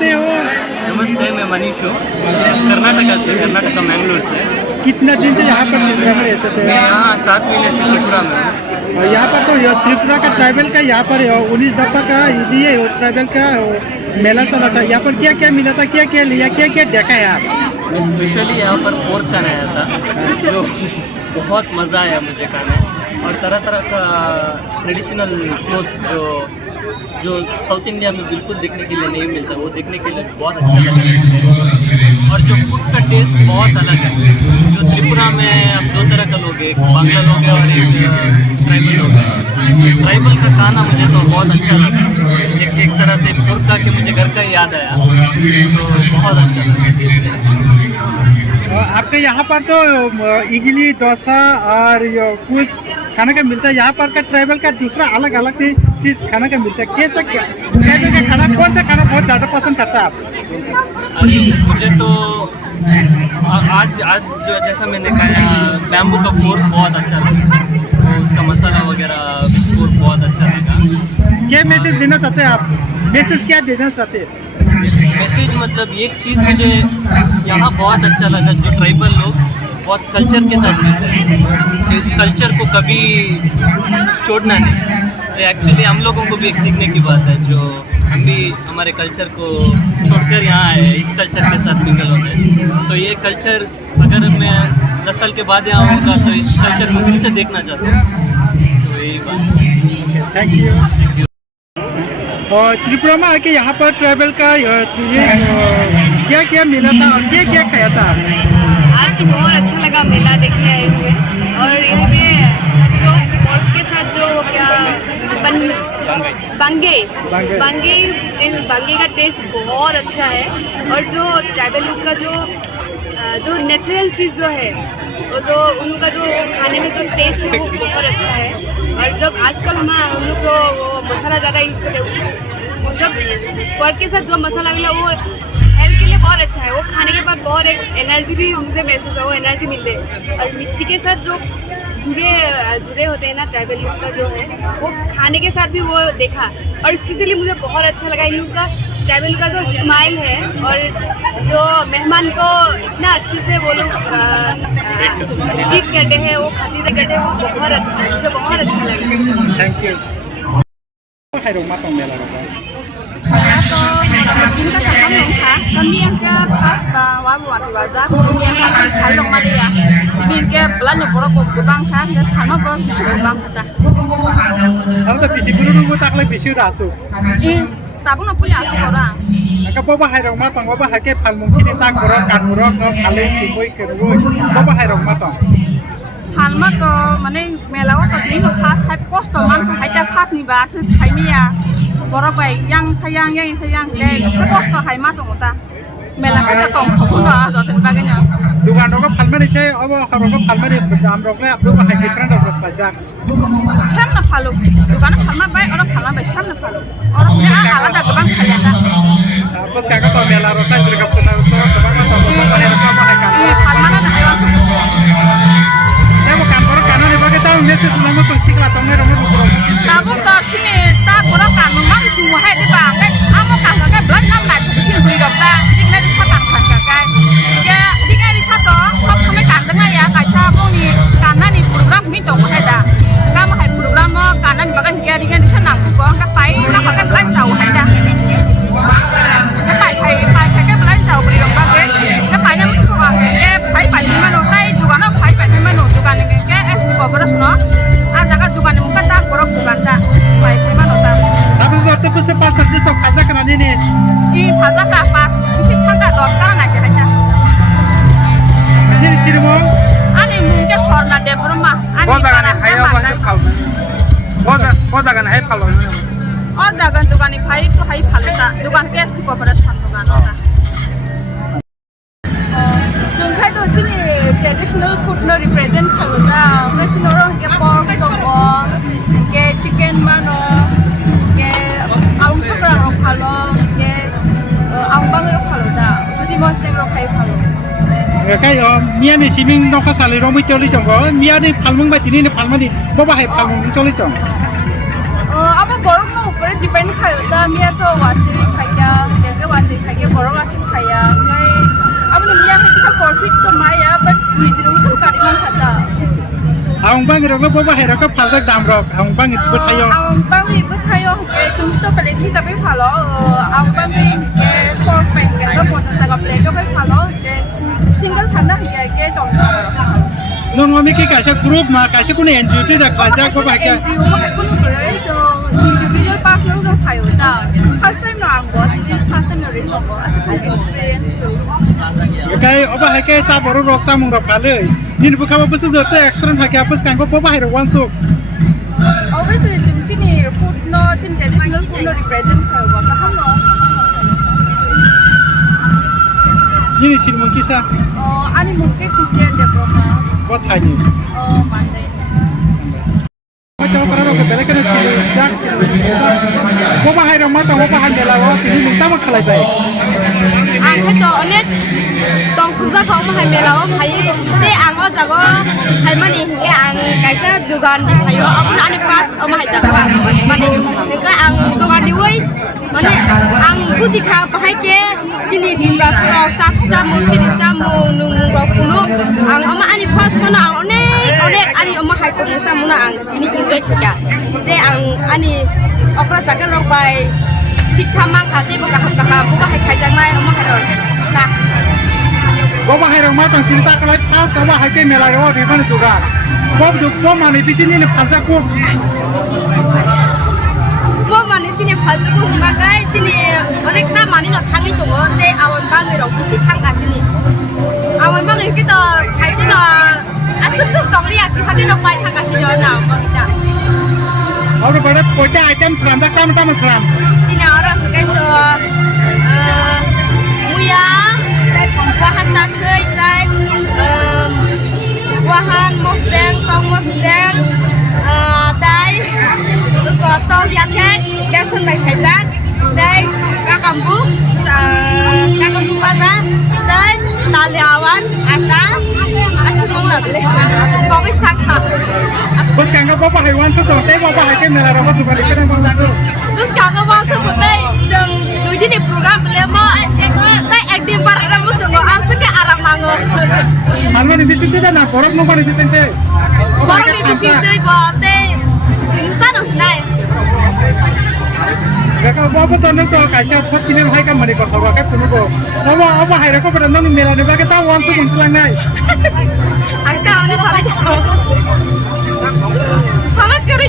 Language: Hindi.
से हो? नमस्ते, मैं मनीष हूँ, कर्नाटका मैंगलोर से। कितना दिन से यहाँ पर त्रिपुरा में रहते थे? मैं यहाँ 7 महीने से त्रिपुरा में हूँ। और यहाँ पर तो त्रिपुरा का ट्राइबल का यहाँ पर 19 दफा का ये ट्राइबल का मेला चला था। यहाँ पर क्या क्या मिला था, क्या क्या लिया, क्या क्या देखा है आप? मैं स्पेशली यहाँ पर पोर्क खाने आया था, जो बहुत मज़ा आया मुझे खाने, और तरह तरह का ट्रेडिशनल क्लोथ्स जो साउथ इंडिया में बिल्कुल देखने के लिए नहीं मिलता, वो देखने के लिए बहुत अच्छा लगा मुझे। और जो फूड का टेस्ट बहुत अलग है। जो त्रिपुरा में अब 2 तरह का लोग हैं, एक बांग्ला लोग हैं और एक ट्राइबल लोग हैं। ट्राइबल का खाना मुझे तो बहुत अच्छा लगा, एक तरह से पोर्क खा के मुझे घर का याद आया, तो बहुत अच्छा लगा। आपके यहाँ पर तो इडली, डोसा और कुछ खाने का मिलता है। यहाँ पर का ट्राइबल का दूसरा अलग अलग चीज़ खाने का मिलता है। कैसा ट्राइबल का खाना, कौन सा खाना बहुत ज़्यादा पसंद करता है आप? मुझे तो आज जो जैसा मैंने कहा, बैम्बू का पोर्क बहुत अच्छा लगा, तो उसका मसाला वगैरह पोर्क बहुत अच्छा लगा। क्या मैसेज देना चाहते हैं आप? मैसेज क्या देना चाहते हैं? मैसेज मतलब एक चीज़ मुझे यहाँ बहुत अच्छा लगा, जो ट्राइबल लोग बहुत कल्चर के साथ जीते हैं, तो इस कल्चर को कभी छोड़ना नहीं। एक्चुअली हम लोगों को भी एक सीखने की बात है, जो हम भी हमारे कल्चर को छोड़कर यहाँ आए हैं, इस कल्चर के साथ मिंगल होते हैं। तो ये कल्चर अगर मैं 10 साल के बाद यहाँ आऊँगा तो इस कल्चर को फिर से देखना चाहता हूँ। तो यही बात। Thank you. और त्रिपुरा में आके यहाँ पर ट्रैवल का क्या क्या मिला था और क्या क्या खाया था? आज तो बहुत अच्छा लगा मेला देखने आए हुए, और यहाँ पे जो पोर्क के साथ जो क्या बांगे का टेस्ट बहुत अच्छा है। और जो ट्राइबल लोग का जो नेचुरल चीज़ जो है, वो जो उनका जो खाने में जो टेस्ट है वो बहुत अच्छा है। और जब आजकल हम लोग जो वो मसाला ज़्यादा यूज़ करते हैं, जब पोर्क के साथ जो मसाला मिला वो हेल्थ के लिए बहुत अच्छा है। वो खाने के बाद बहुत एक एनर्जी भी मुझे महसूस है, वो एनर्जी मिल रही है। और मिट्टी के साथ जो जुड़े होते हैं ना ट्राइबल लोग का जो है, वो खाने के साथ भी वो देखा। और स्पेशली मुझे बहुत अच्छा लगा इन लोग का ट्राइबल का जो स्माइल है, और जो मेहमान को इतना अच्छे से वो लोग ट्रीट करते हैं, वो खातिर करते हैं, वो बहुत अच्छा है, मुझे बहुत अच्छा लगा। Thank you. kami yang ke pas waru waza kami yang ke salong malia bin ke belanja borok ke bang kan ke sama bang bisu bang kata Kamu tak bisi guru nunggu tak lagi bisi rasu. tabung apa ya orang Angka bawa hai rong matang, bawa hai ke pal mungkin tak borok kan borok no kali cipoi kerui, bawa hai rong matang. Palma to mana melawa to ini lo khas hai post to man hai ta khas ni ba su hai mia borok bai yang sayang ke post to hai ma to ta mela ka to ko na do ten baganya Dugaan rong pal mana sih? Awa rong pal mana jam rong le, abdu hai different rong pajak. Sam na palu dugaan palma bai orang palma bai sam na palu orang punya alada gebang kalian ta Pas kakak tahu mela rong tak berkap senang tu, sebab kan tahu apa yang kamu hai kan. palma na hewan Kamu kan orang kanan ibu kita udah sesuatu mau pasti kelat orang rong busuk. tabung to sini ta borok kan memang semua hai di bang kan amo kan ka belan nam lai tu sini beri dokta dikna di sakan kan kai ya dikna di sato kau kami kan dengar ya kaca bong ni karena ni program ni to hai da kamu hai program mo karena di bagan dia dikna di sana ko ka pai na ka belan jauh hai da ka pai ka belan jauh beri dokta ke ka pai nya ko ke pai ni mano sai dugan pai ni mano dugan ke ko boros no jaga dugan ni muka ta borok dugan ta pai mano ta Tapi waktu pas pas saja sok kaza kena ini. i phaja ka pas bisi thanga dor ka na jahanya Jadi sini mau. ani mungke sorna de broma ani para Boza kan hai palo. o jaga dugan ni pai to hai phalta dugan ke ko boros pan dugan ta jungkai to chini traditional food no represent khalta na chinoro ke pork to ke chicken mano ke aung chakra ro khalo ke aung bang ro khalo da sudi most ro khai khalo Kayak Mia ni siming nongka sali rombi coli jonggo, Mia ni palmung bat ini ni palma ni, bawa hai palmung coli jong. apa borok no upare depend khalta mia to wati khaja ke wati rok lo bawa hera ko phajak dam rok ang bang it buthayo ang bangi buthayo ke chúng tôi phải đi ra bên phá lỗ ang bangi ke for pen ke to po sa gặp le cho bên phá lỗ ke single phản đó ke chọn no ngami ki kaisa group ma kaisa kuni NGO te jak kaisa ko ba ka NGO ma kun gre so individual pass lo ro phayo da first time no ang bo first time no rin bo as experience kai oba ha ke cha boru rok cha mung rok kale nin bu khaba bus do cha experience ha ke apus kan ko ba hera wan so obviously chini food no chin traditional food no represent phayo ba ka ham no nin sin mung kisa ani mungke Christian de bro ko thani Monday Macam orang orang bela kena sih, jak, bawa hai ramah tu bawa hai bela, wah ini minta mak kalai baik. Angkat tu onet, tong tuza kau mah melawa hai, te anggo jago hai mani ke ang kaisa dugan di hayo, aku nak ane fast, oh mah jago mani, ke ang dugan di wei, mani ang buji kau pakai ke, sini di berasal cak jamu, sini jamu nunggu puluh, ang oh mah ane fast mana ang onet ane oh mah hai tu musa mana ang ini enjoy kerja, te ang ane okra jaga robai. Sikha mang khate boka ham boka hai khai jang nai ma hai ron ta Bawa hai ramah tu cerita kalai pas, bawa hai ke mela rawat di mana juga. Bawa mana di sini ni pasal ku. bo mani sini phalju ko hima kai sini onek na mani no thangi to te awan bangi ro bisi thang ka sini awan bangi ki to hai ti no asuk to story ya ki sani no pai thang ka sini na kita Orang pada kota item seram, tak tahu seram. sini orang kai to muya wahan cakhei tai wahan mosdeng tong mosdeng tai có tôm giặt hết, bé xuân bạch hải giác, đây cá cầm bút ba giá, đây tà liào ăn đá, ăn không là lên, có cái sắc hả? Bos kan kau bawa hai wan so tu, tapi bawa hai ke mela rawat tu balik kena bang so. Terus kalau bang so kutai, jeng tu jadi program beli mah, tai aktif barang musuh ngau am suka arang mango. Alma ni bising tu dah nak, borok nombor ni bising tu. Borok ni bising tu bote, tinggal tu nai. Kakak bawa tu nanti tu kaisa shot kini hai kan mani kau tahu kakak pun bawa hai rakop pada nanti mela ni bagai tahu wan so pun pulang nai. Angka ni salah jauh. Sama kerja